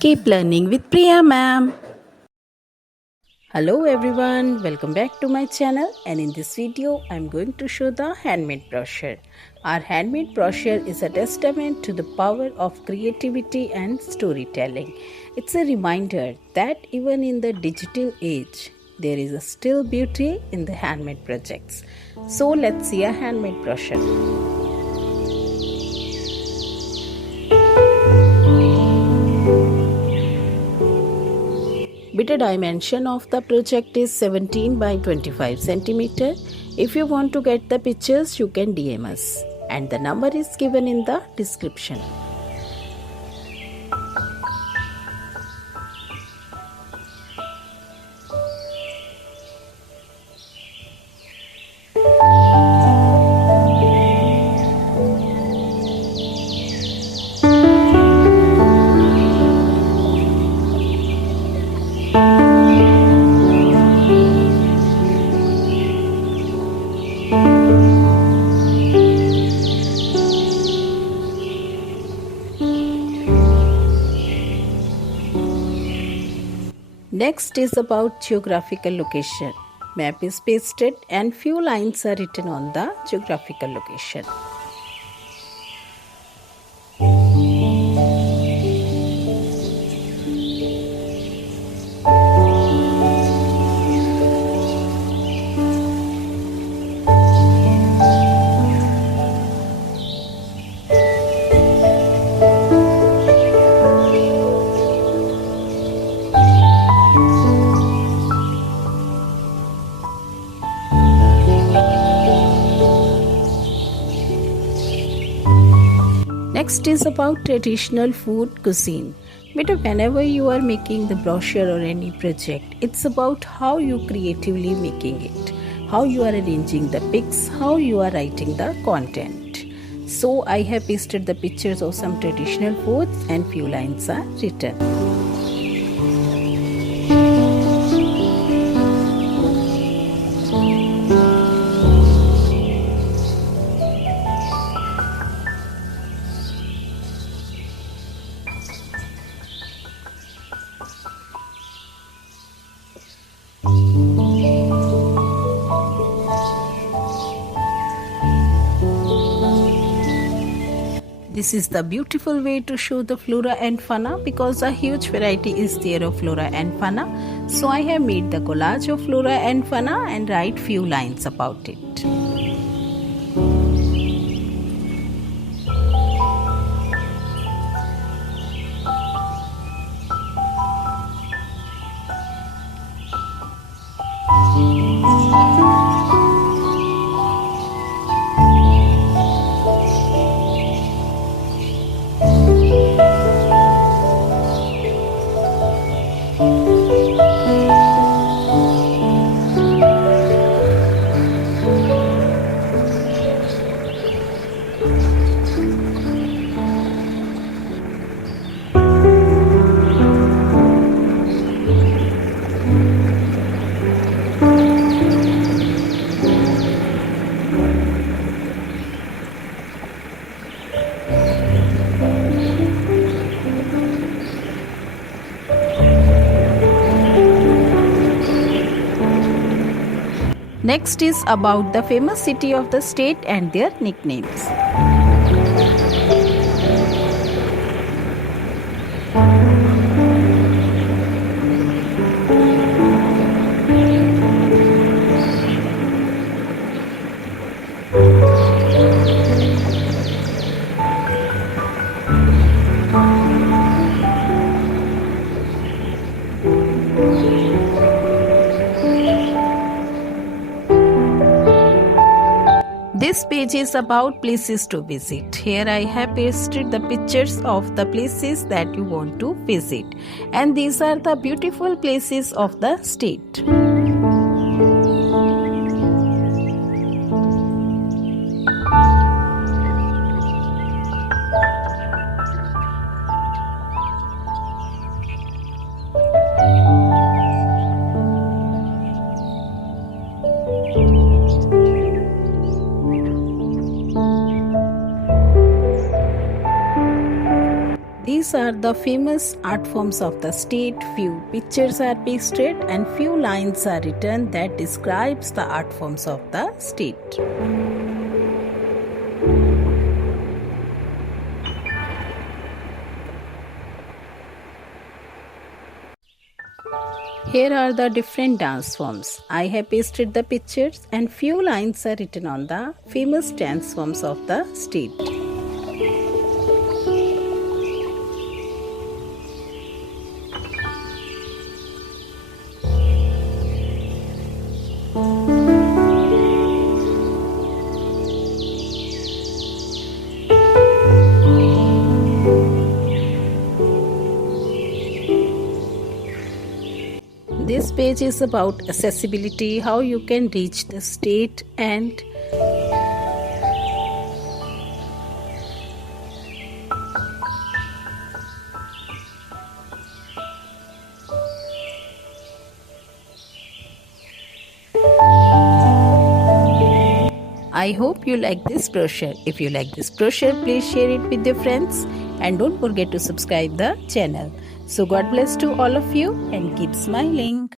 Keep learning with Priya ma'am. Hello everyone, welcome back to my channel, and in this video I'm going to show the handmade brochure. Our handmade brochure is a testament to the power of creativity and storytelling. It's a reminder that even in the digital age, there is a still beauty in the handmade projects. So let's see a handmade brochure. Bit dimension of the project is 17 by 25 centimeter. If you want to get the pictures, you can DM us, and the number is given in the description. Next is about geographical location. Map is pasted and few lines are written on the geographical location. Next is about traditional food cuisine. But whenever you are making the brochure or any project, it's about how you creatively making it, how you are arranging the pics, how you are writing the content. So I have pasted the pictures of some traditional foods and few lines are written. This is the beautiful way to show the flora and fauna because a huge variety is there of flora and fauna. So I have made the collage of flora and fauna and write few lines about it. Next is about the famous city of the state and their nicknames. This page is about places to visit. Here I have pasted the pictures of the places that you want to visit, and these are the beautiful places of the state. These are the famous art forms of the state. Few pictures are pasted and few lines are written that describes the art forms of the state. Here are the different dance forms. I have pasted the pictures and few lines are written on the famous dance forms of the state. This page is about accessibility, how you can reach the state, and I hope you like this brochure. If you like this brochure, please share it with your friends and don't forget to subscribe the channel. So God bless to all of you and keep smiling.